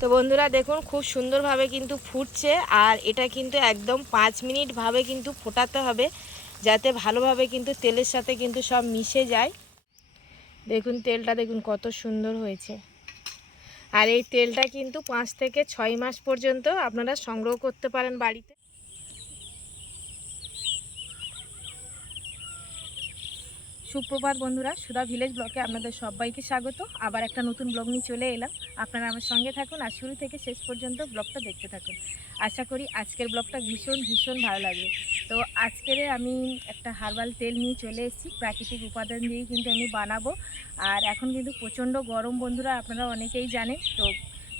তো বন্ধুরা দেখুন, খুব সুন্দরভাবে কিন্তু ফুটছে আর এটা কিন্তু একদম পাঁচ মিনিটভাবে কিন্তু ফোটাতে হবে যাতে ভালোভাবে কিন্তু তেলের সাথে কিন্তু সব মিশে যায়। দেখুন, তেলটা দেখুন কত সুন্দর হয়েছে। আর এই তেলটা কিন্তু পাঁচ থেকে ছয় মাস পর্যন্ত আপনারা সংগ্রহ করতে পারেন বাড়িতে। সুপ্রভাত বন্ধুরা, সুধা ভিলেজ ব্লকে আপনাদের সবাইকে স্বাগত। আবার একটা নতুন ব্লগ নিয়ে চলে এলাম। আপনারা আমার সঙ্গে থাকুন আর শুরু থেকে শেষ পর্যন্ত ব্লগটা দেখতে থাকুন। আশা করি আজকের ব্লগটা ভীষণ ভীষণ ভালো লাগবে। তো আজকের আমি একটা হার্বাল তেল নিয়ে চলে এসেছি। প্রাকৃতিক উপাদান দিয়েই কিন্তু আমি বানাবো। আর এখন কিন্তু প্রচণ্ড গরম বন্ধুরা, আপনারা অনেকেই জানেন। তো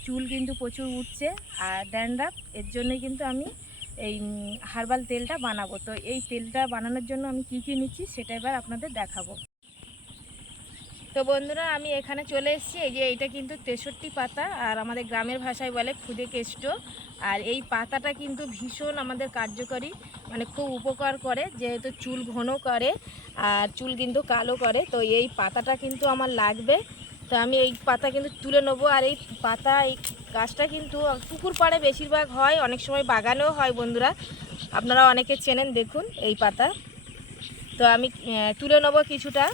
চুল কিন্তু প্রচুর উঠছে আর ড্যান্ড্রাফ এর জন্যই কিন্তু আমি এই হার্বাল তেলটা বানাবো। তো এই তেলটা বানানোর জন্য আমি কি কি নিচ্ছি সেটা এবার আপনাদের দেখাবো। তো বন্ধুরা, আমি এখানে চলে এসেছি। এই যে এইটা কিন্তু তেষট্টি পাতা, আর আমাদের গ্রামের ভাষায় বলে খুদে কেষ্ট আর এই পাতাটা কিন্তু ভীষণ আমাদের কার্যকরী মানে খুব উপকার করে, যেহেতু চুল ঘন করে, আর চুল কিন্তু কালো করে। তো এই পাতাটা কিন্তু আমার লাগবে। তো আমি এই পাতা কিন্তু তুলে নেব। আর এই পাতা গাছটা কিন্তু পুকুর পাড়ে বেশিরভাগ হয়, অনেক সময় বাগানেও হয় বন্ধুরা। আপনারা অনেকে চেনেন, দেখুন এই পাতা। তো আমি তুলে নেব কিছুটা।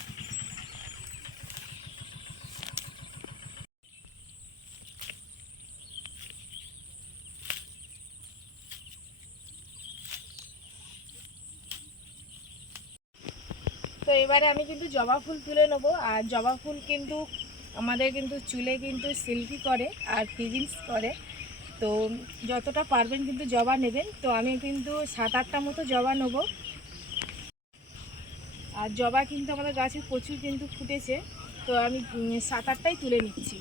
তো এবারে আমি কিন্তু জবা ফুল তুলে নেব, আর জবা ফুল কিন্তু আমাদের কিন্তু চুলে কিন্তু সিল্কি করে আর ফিজিংস করে। তো যতটা পারবেন কিন্তু জবা নেবেন। তো আমি কিন্তু সাত আটটা মতো জবা নেব। আর জবা কিন্তু আমাদের গাছে প্রচুর কিন্তু ফুটেছে। তো আমি সাত আটটাই তুলে নিচ্ছি।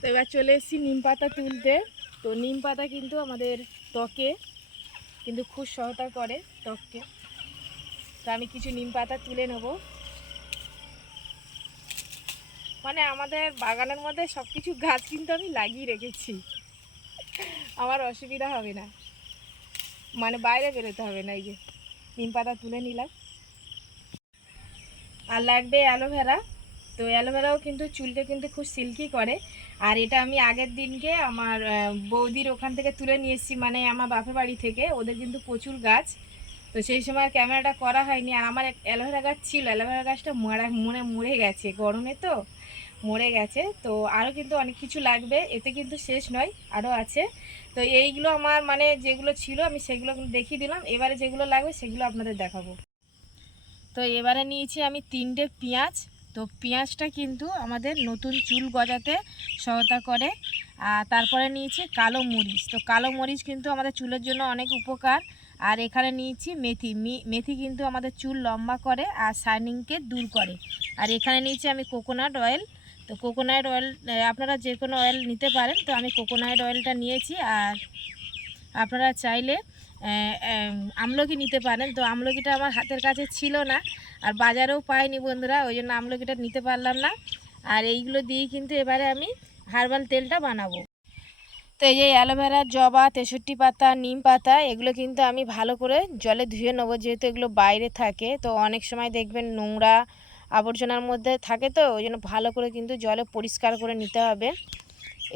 তো এবার চলে এসেছি নিম পাতা তুলতে। তো নিম পাতা কিন্তু আমাদের ত্বকে কিন্তু খুব সহায়তা করে ত্বককে তো আমি কিছু নিম পাতা তুলে নেব। মানে আমাদের বাগানের মধ্যে সব কিছু গাছ কিন্তু আমি লাগিয়ে রেখেছি। আমার অসুবিধা হবে না। মানে বাইরে বেরোতে হবে না এই যে। নিম পাতা তুলে নিলাম। আর লাগবে অ্যালোভেরা। তো অ্যালোভেরাও কিন্তু চুলকে কিন্তু খুব সিল্কি করে। আর এটা আমি আগের দিনকে আমার বৌদির ওখান থেকে তুলে নিয়ে এসেছি মানে আমার বাপের বাড়ি থেকে। ওদের কিন্তু প্রচুর গাছ, তো সেই সময় ক্যামেরাটা করা হয়নি। আর আমার অ্যালোভেরা গাছ ছিল, অ্যালোভেরা গাছটা মরা, মনে, মরে গেছে গরমে তো, মরে গেছে। তো আরও কিন্তু অনেক কিছু লাগবে, এতে কিন্তু শেষ নয়, আরও আছে। তো এইগুলো আমার মানে যেগুলো ছিল, আমি সেগুলো দেখিয়ে দিলাম। এবারে যেগুলো লাগবে, সেগুলো আপনাদের দেখাবো। তো এবারে নিয়েছি আমি তিনটে পেঁয়াজ তো পেঁয়াজটা কিন্তু আমাদের নতুন চুল গজাতে সহায়তা করে। আর তারপরে নিয়েছি কালো মরিচ। তো কালো মরিচ কিন্তু আমাদের চুলের জন্য অনেক উপকার। আর এখানে নিয়েছি মেথি। মেথি কিন্তু আমাদের চুল লম্বা করে আর শাইনিংকে দূর করে। আর এখানে নিয়েছি আমি কোকোনাট অয়েল। তো কোকোনাট অয়েল আপনারা যে কোনো অয়েল নিতে পারেন। তো আমি কোকোনাট অয়েলটা নিয়েছি। আর আপনারা চাইলে আমলকি নিতে পারেন। তো আমলকিটা আমার হাতের কাছে ছিল না, আর বাজারেও পাইনি বন্ধুরা, ওই জন্য আমলকিটা নিতে পারলাম না। আর এইগুলো দিয়েই কিন্তু এবারে আমি হার্বাল তেলটা বানাবো। তো এই যে অ্যালোভেরা, জবা, তেষট্টি পাতা, নিম পাতা, এগুলো কিন্তু আমি ভালো করে জলে ধুয়ে নেব, যেহেতু এগুলো বাইরে থাকে। তো অনেক সময় দেখবেন নোংরা আবর্জনার মধ্যে থাকে তো, ওই জন্য ভালো করে কিন্তু জলে পরিষ্কার করে নিতে হবে।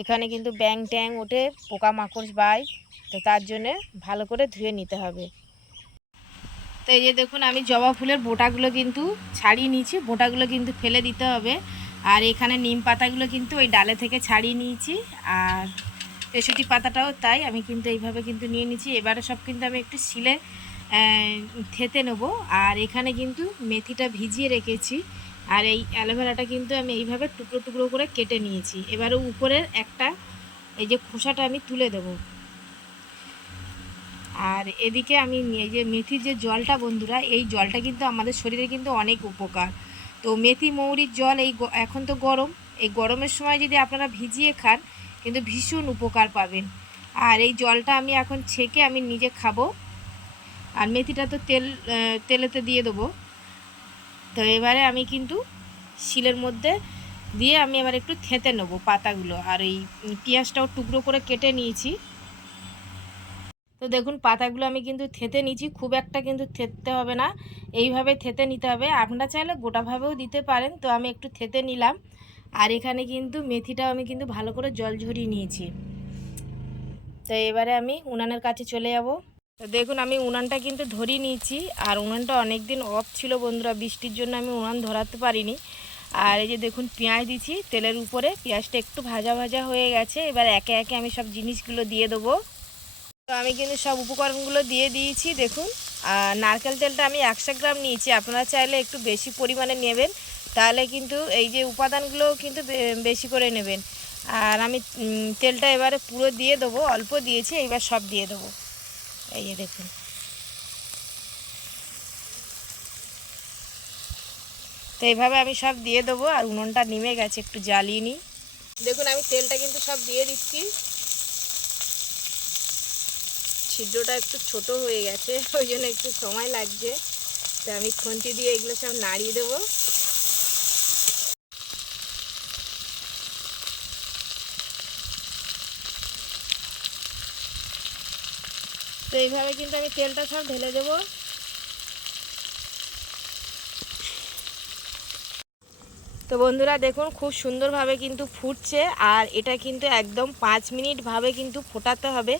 এখানে কিন্তু ব্যাং ট্যাং ওঠে, পোকামাকড় বাই তো তার জন্যে ভালো করে ধুয়ে নিতে হবে। তো এই যে দেখুন, আমি জবা ফুলের বোটাগুলো কিন্তু ছাড়িয়ে নিয়েছি। বোটাগুলো কিন্তু ফেলে দিতে হবে। আর এখানে নিম পাতাগুলো কিন্তু ওই ডালে থেকে ছাড়িয়ে নিয়েছি। আর তেষট্টি পাতাটাও তাই, আমি কিন্তু এইভাবে কিন্তু নিয়ে নিয়েছি। এবারে সব কিন্তু আমি একটু শিলে থেতে নেব। আর এখানে কিন্তু মেথিটা ভিজিয়ে রেখেছি। আর এই অ্যালোভেরাটা কিন্তু আমি এইভাবে টুকরো টুকরো করে কেটে নিয়েছি। এবারে উপরের একটা এই যে খোসাটা আমি তুলে দেবো। আর এদিকে আমি এই যে মেথির যে জলটা বন্ধুরা, এই জলটা কিন্তু আমাদের শরীরে কিন্তু অনেক উপকার। তো মেথি মৌরির জল এই এখন তো গরম। এই গরমের সময় যদি আপনারা ভিজিয়ে খান, কিন্তু ভীষণ উপকার পাবেন। আর এই জলটা আমি এখন ছেঁকে আমি নিজে খাব। আর মেথিটা তো তেল তেলেতে দিয়ে দেবো। তো এবারে আমি কিন্তু শিলের মধ্যে দিয়ে আমি এবার একটু থেঁতে নেব পাতাগুলো। আর এই পেঁয়াজটাও টুকরো করে কেটে নিয়েছি। তো দেখুন, পাতাগুলো আমি কিন্তু থেতে নিচ্ছি খুব একটা কিন্তু থেতে হবে না। এইভাবে থেতে নিতে হবে। আপনারা চাইলে গোটাভাবেও দিতে পারেন। তো আমি একটু থেতে নিলাম। আর এখানে কিন্তু মেথিটাও আমি কিন্তু ভালো করে জল ঝরিয়ে নিয়েছি। তো এবারে আমি উনানের কাছে চলে যাব। দেখুন, আমি উনানটা কিন্তু ধরিয়ে নিয়েছি, আর উনানটা অনেক দিন অফ ছিল বন্ধুরা, বৃষ্টির জন্য আমি উনান ধরাতে পারিনি। আর এই যে দেখুন, পেঁয়াজ দিচ্ছি তেলের উপরে, পেঁয়াজটা একটু ভাজা ভাজা হয়ে গেছে, এবার একে একে আমি সব জিনিসগুলো দিয়ে দেবো। তো আমি কিন্তু সব উপকরণগুলো দিয়ে দিয়েছি, দেখুন, আর নারকেল তেলটা আমি একশো গ্রাম নিয়েছি, আপনারা চাইলে একটু বেশি পরিমাণে নেবেন, তাহলে কিন্তু এই যে উপাদানগুলো কিন্তু বেশি করে নেবেন। আর আমি তেলটা এবারে পুরো দিয়ে দেবো, অল্প দিয়েছি এবার সব দিয়ে দেবো। এই যে দেখুন। তো এইভাবে আমি সব দিয়ে দেবো আর উনুনটা নিমে গেছে, একটু জ্বালিয়ে নিই। দেখুন, আমি তেলটা কিন্তু সব দিয়ে দিচ্ছি। ছিদ্রটা একটু ছোট হয়ে গেছে, ওই জন্য একটু সময় লাগছে। তো আমি খুন্তি দিয়ে এগুলো সব নাড়িয়ে দেবো। তো এইভাবে কিন্তু আমি তেলটা সব ঢেলে দেবো। তো বন্ধুরা দেখুন, খুব সুন্দরভাবে কিন্তু ফুটছে আর এটা কিন্তু একদম পাঁচ মিনিট ভাবে কিন্তু ফোটাতে হবে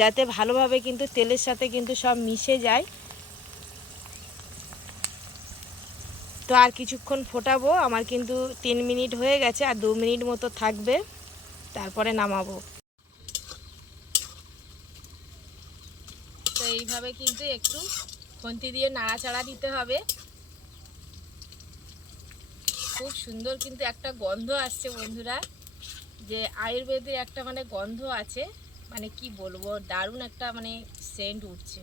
যাতে ভালোভাবে কিন্তু তেলের সাথে কিন্তু সব মিশে যায়। তো আর কিছুক্ষণ ফোটাবো, আমার কিন্তু তিন মিনিট হয়ে গেছে আর দু মিনিট মতো থাকবে। তারপরে নামাবো। এইভাবে কিন্তু একটু খন্তি দিয়ে নাড়াচাড়া দিতে হবে। খুব সুন্দর কিন্তু একটা গন্ধ আসছে বন্ধুরা, যে আয়ুর্বেদের একটা মানে গন্ধ আছে মানে কি বলব, দারুণ একটা মানে সেন্ট উঠছে।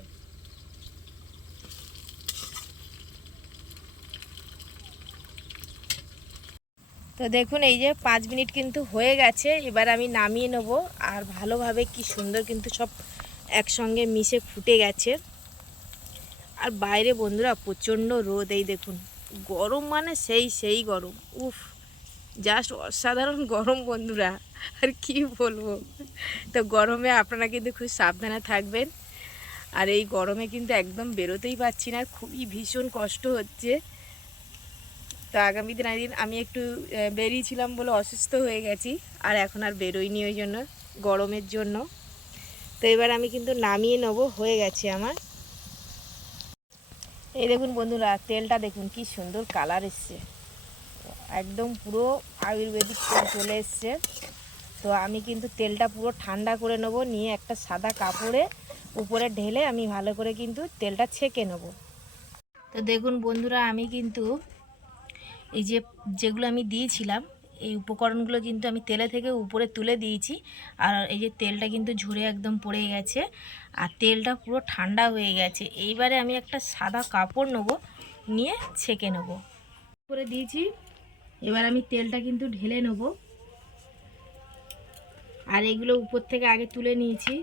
তো দেখুন, এই যে পাঁচ মিনিট কিন্তু হয়ে গেছে, এবার আমি নামিয়ে নেব, আর ভালোভাবে কি সুন্দর কিন্তু সব একসঙ্গে মিশে ফুটে গেছে। আর বাইরে বন্ধুরা প্রচণ্ড রোদ, এই দেখুন। গরম মানে সেই সেই গরম। উফ জাস্ট অসাধারণ গরম বন্ধুরা। আর কি বলব? তো গরমে আপনারা কিন্তু খুব সাবধানে থাকবেন। আর এই গরমে কিন্তু একদম বেরোতেই পারছি না। খুবই ভীষণ কষ্ট হচ্ছে। তো আগামী দিন দিন আমি একটু বেরিয়েছিলাম বলে অসুস্থ হয়ে গেছি। আর এখন আর বেরোইনি ওই জন্য, গরমের জন্য। তো এবার আমি কিন্তু নামিয়ে নেব, হয়ে গেছে আমার। এই দেখুন বন্ধুরা, তেলটা দেখুন কি সুন্দর কালার এসছে। একদম পুরো আয়ুর্বেদিক তেল চলে এসছে। তো আমি কিন্তু তেলটা পুরো ঠান্ডা করে নেব, নিয়ে একটা সাদা কাপড়ে উপরে ঢেলে আমি ভালো করে কিন্তু তেলটা ছেঁকে নেব। তো দেখুন বন্ধুরা, আমি কিন্তু এই যে যেগুলো আমি দিয়েছিলাম এই উপকরণগুলো কিন্তু আমি তেলে থেকে উপরে তুলে দিয়েছি। আর এই যে তেলটা কিন্তু ঝরে একদম পড়ে গেছে। আর তেলটা পুরো ঠান্ডা হয়ে গেছে। এইবারে আমি একটা সাদা কাপড় নেব, নিয়ে ছেঁকে নেব। করে দিয়েছি। এবার আমি তেলটা কিন্তু ঢেলে নেব। আর এগুলো উপর থেকে আগে তুলে নিয়েছি।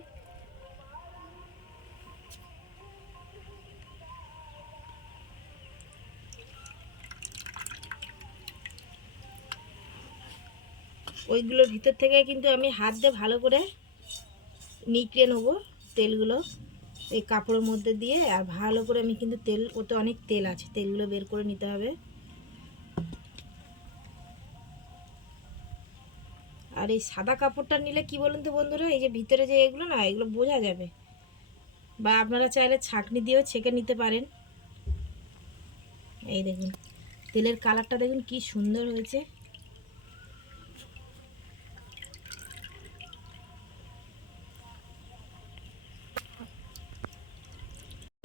ওইগুলোর ভিতর থেকে কিন্তু আমি হাত দিয়ে ভালো করে নিকড়ে নেব তেলগুলো এই কাপড়ের মধ্যে দিয়ে, আর ভালো করে আমি কিন্তু তেল, ওতে অনেক তেল আছে, তেলগুলো বের করে নিতে হবে। আর এই সাদা কাপড়টা নিলে কি বলুন তো বন্ধুরা, এই যে ভিতরে যে এগুলো না, এগুলো বোঝা যাবে। বা আপনারা চাইলে ছাঁকনি দিয়েও ছেঁকে নিতে পারেন। এই দেখুন, তেলের কালারটা দেখুন কি সুন্দর হয়েছে।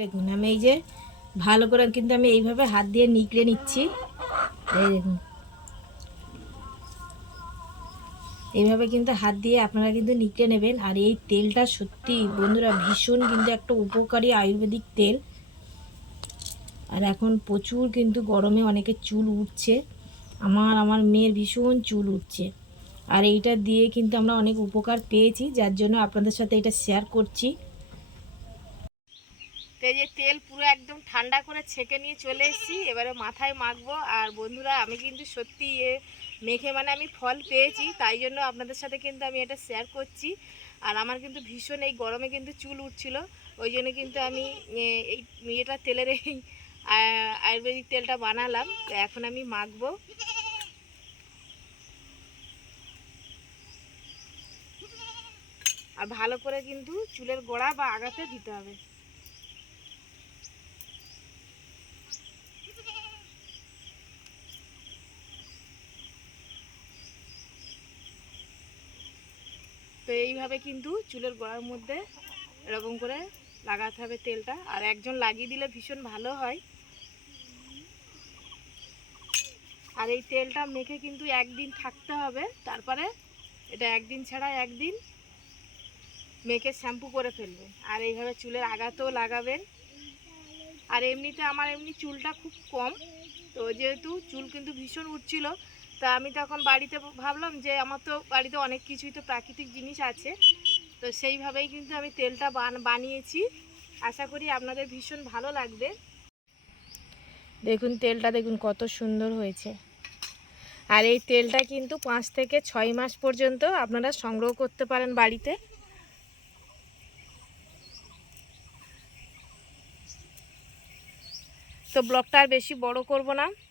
দেখুন, আমি এই যে ভালো করে কিন্তু আমি এইভাবে হাত দিয়ে নিকড়ে নিচ্ছি। এই দেখুন। এইভাবে কিন্তু হাত দিয়ে আপনারা কিন্তু নিকড়ে নেবেন। আর এই তেলটা সত্যি বন্ধুরা ভীষণ কিন্তু একটা উপকারী আয়ুর্বেদিক তেল। আর এখন প্রচুর কিন্তু গরমে অনেকে চুল উঠছে আমার আমার মেয়ের ভীষণ চুল উঠছে আর এইটা দিয়ে কিন্তু আমরা অনেক উপকার পেয়েছি, যার জন্য আপনাদের সাথে এটা শেয়ার করছি। এই যে তেল পুরো একদম ঠান্ডা করে ছেঁকে নিয়ে চলে এসেছি। এবারে মাথায় মাখবো। আর বন্ধুরা, আমি কিন্তু সত্যি এ মেখে মানে আমি ফল পেয়েছি, তাই জন্য আপনাদের সাথে কিন্তু আমি এটা শেয়ার করছি। আর আমার কিন্তু ভীষণ এই গরমে কিন্তু চুল উঠছিল। ওই জন্য কিন্তু আমি এই এটা তেলের এই আয়ুর্বেদিক তেলটা বানালাম। তো এখন আমি মাখবো। আর ভালো করে কিন্তু চুলের গোড়া বা আগাতে দিতে হবে। তো এইভাবে কিন্তু চুলের গোড়ার মধ্যে এরকম করে লাগাতে হবে তেলটা। আর একজন লাগিয়ে দিলে ভীষণ ভালো হয়। আর এই তেলটা মেখে কিন্তু একদিন থাকতে হবে। তারপরে এটা একদিন ছাড়া একদিন মেখে শ্যাম্পু করে ফেলবে। আর এইভাবে চুলের আগাতেও লাগাবেন। আর এমনিতে আমার এমনি চুলটা খুব কম। তো যেহেতু চুল কিন্তু ভীষণ উঠছিল তা আমি তখন বাড়িতে ভাবলাম যে আমার তো বাড়িতে অনেক কিছুই তো প্রাকৃতিক জিনিস আছে। তো সেইভাবেই কিন্তু আমি তেলটা বান- বানিয়েছি। আশা করি আপনাদের ভীষণ ভালো লাগবে। দেখুন তেলটা, দেখুন কত সুন্দর হয়েছে। আর এই তেলটা কিন্তু পাঁচ থেকে ছয় মাস পর্যন্ত আপনারা সংগ্রহ করতে পারেন বাড়িতে। তো ব্লগটা আর বেশি বড় করব না।